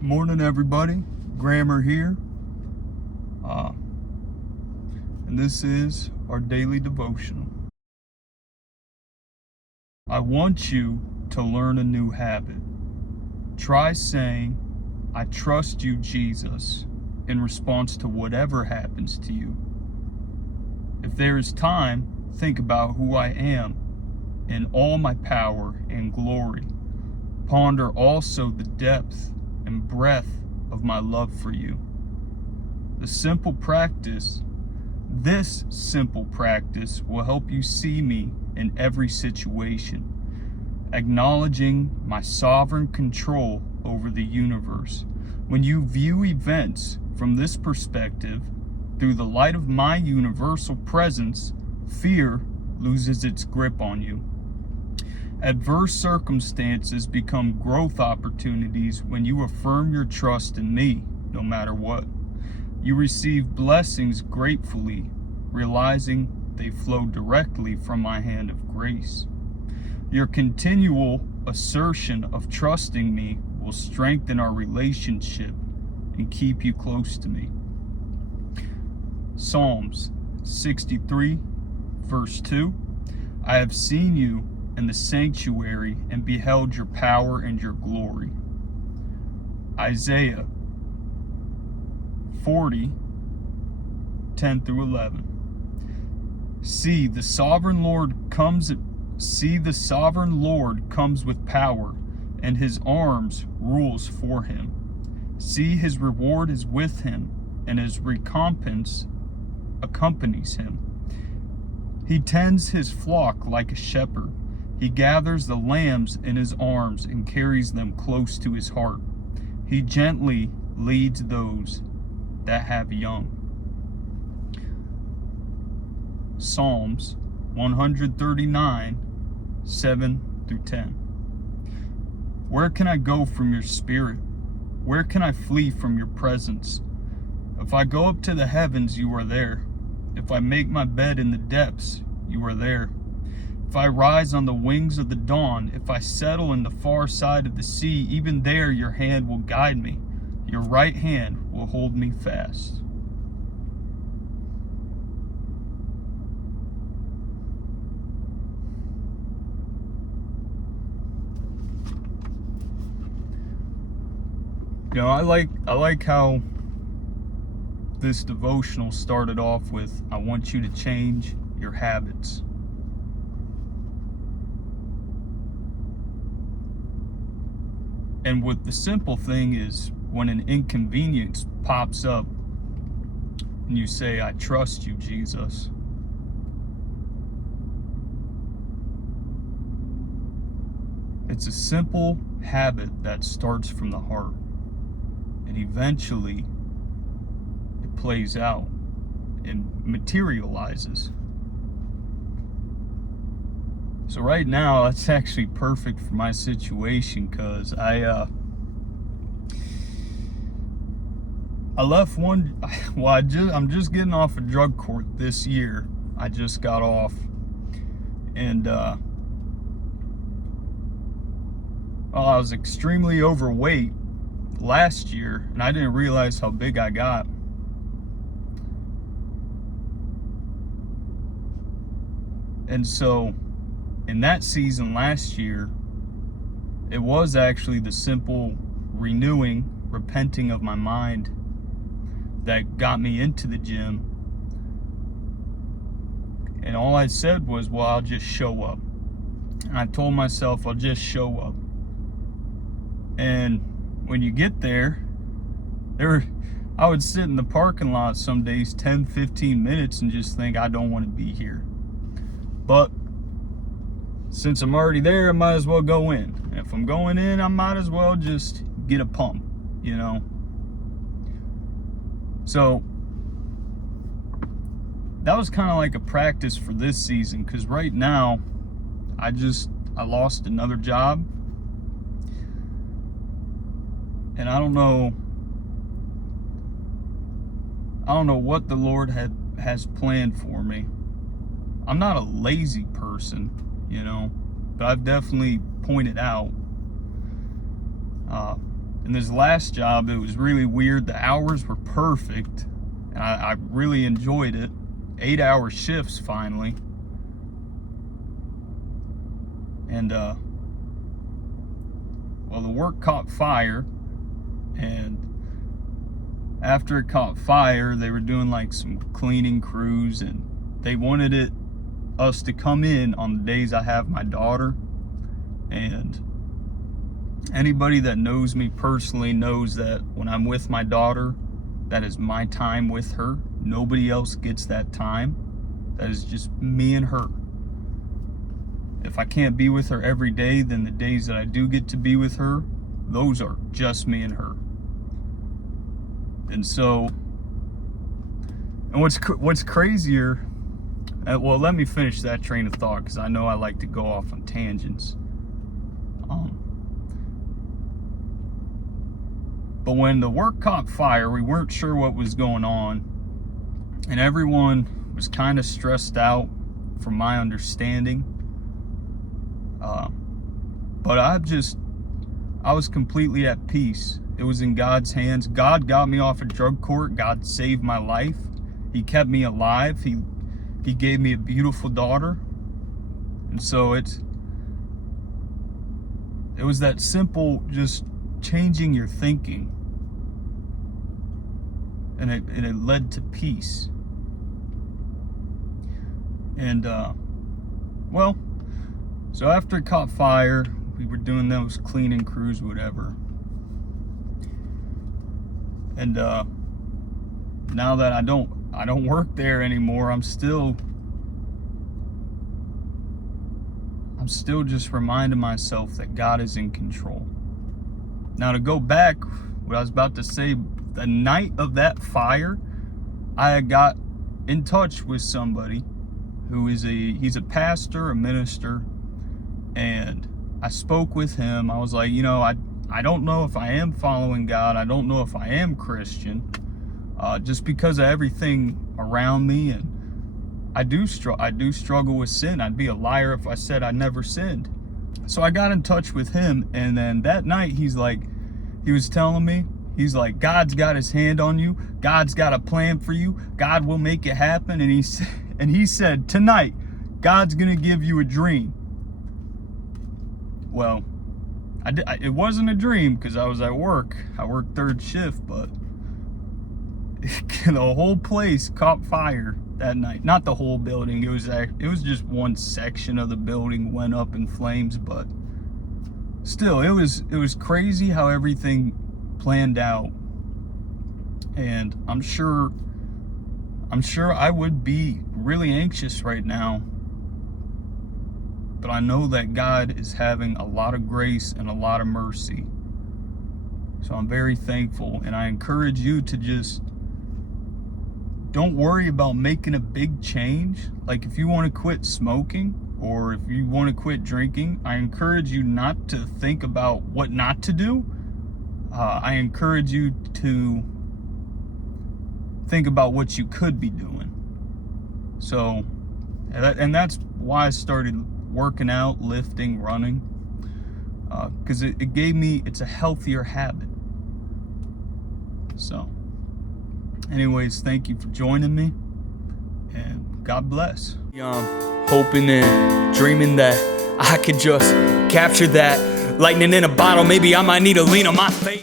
Morning, everybody. Grammar here. And this is our daily devotional. I want you to learn a new habit. Try saying, I trust you, Jesus, in response to whatever happens to you. If there is time, think about who I am in all my power and glory. Ponder also the depth and breadth of my love for you. This simple practice will help you see me in every situation, acknowledging my sovereign control over the universe. When you view events from this perspective, through the light of my universal presence, fear loses its grip on you. Adverse circumstances become growth opportunities when you affirm your trust in me, no matter what. You receive blessings gratefully, realizing they flow directly from my hand of grace. Your continual assertion of trusting me will strengthen our relationship and keep you close to me. Psalms 63, verse 2. I have seen you in the sanctuary and beheld your power and your glory. Isaiah 40, 10 through 11. See, the sovereign Lord comes with power, and his arms rules for him. See, his reward is with him, and his recompense accompanies him. He tends his flock like a shepherd. He gathers the lambs in his arms and carries them close to his heart. He gently leads those that have young. Psalms 139, 7 through 10. Where can I go from your spirit? Where can I flee from your presence? If I go up to the heavens, you are there. If I make my bed in the depths, you are there. If I rise on the wings of the dawn, if I settle in the far side of the sea, even there your hand will guide me. Your right hand will hold me fast. You know, I like how this devotional started off with, I want you to change your habits. And what the simple thing is, when an inconvenience pops up and you say, I trust you, Jesus. It's a simple habit that starts from the heart, and eventually it plays out and materializes. So right now, that's actually perfect for my situation, because I left one. Well, I'm just getting off of drug court this year. I just got off, and I was extremely overweight last year, and I didn't realize how big I got. And so, in that season last year, it was actually the simple renewing, repenting of my mind that got me into the gym. And all I said was, well, I'll just show up. And I told myself, I'll just show up. And when you get there, I would sit in the parking lot some days 10, 15 minutes and just think, I don't want to be here. But since I'm already there, I might as well go in. And if I'm going in, I might as well just get a pump, you know? So that was kind of like a practice for this season, because right now I lost another job, and I don't know what the Lord has planned for me. I'm not a lazy person, you know, but I've definitely pointed out In this last job, it was really weird. The hours were perfect, and I really enjoyed it. 8-hour shifts finally. And well, the work caught fire, and after it caught fire, they were doing like some cleaning crews, and they wanted us to come in on the days I have my daughter. And anybody that knows me personally knows that when I'm with my daughter, that is my time with her. Nobody else gets that time. That is just me and her. If I can't be with her every day, then the days that I do get to be with her, those are just me and her. And so, and what's crazier, well, let me finish that train of thought, because I know I like to go off on tangents. But when the work caught fire, we weren't sure what was going on, and everyone was kind of stressed out, from my understanding. But I was completely at peace. It was in God's hands. God got me off of drug court. God saved my life. He kept me alive. He gave me a beautiful daughter. And so it was that simple, just changing your thinking. And it led to peace. And well, so after it caught fire, we were doing those cleaning crews, whatever. And now that I don't work there anymore, I'm still just reminding myself that God is in control. Now, to go back, what I was about to say, the night of that fire, I got in touch with somebody who he's a pastor, a minister, and I spoke with him. I was like, I don't know if I am following God. I don't know if I am Christian, just because of everything around me, and I do struggle with sin. I'd be a liar if I said I never sinned. So I got in touch with him, and then that night he was telling me, he's like, God's got his hand on you. God's got a plan for you. God will make it happen. And he said, tonight, God's gonna give you a dream. Well, it wasn't a dream, because I was at work. I worked third shift, but the whole place caught fire that night. Not the whole building. It was just one section of the building went up in flames, but still, it was crazy how everything planned out. And I'm sure I would be really anxious right now, but I know that God is having a lot of grace and a lot of mercy. So I'm very thankful, and I encourage you to just don't worry about making a big change. Like, if you want to quit smoking, or if you want to quit drinking, I encourage you not to think about what not to do. I encourage you to think about what you could be doing. So, and that's why I started working out, lifting, running, because it's a healthier habit. So, anyways, thank you for joining me, and God bless. Hoping and dreaming that I could just capture that lightning in a bottle. Maybe I might need to lean on my faith.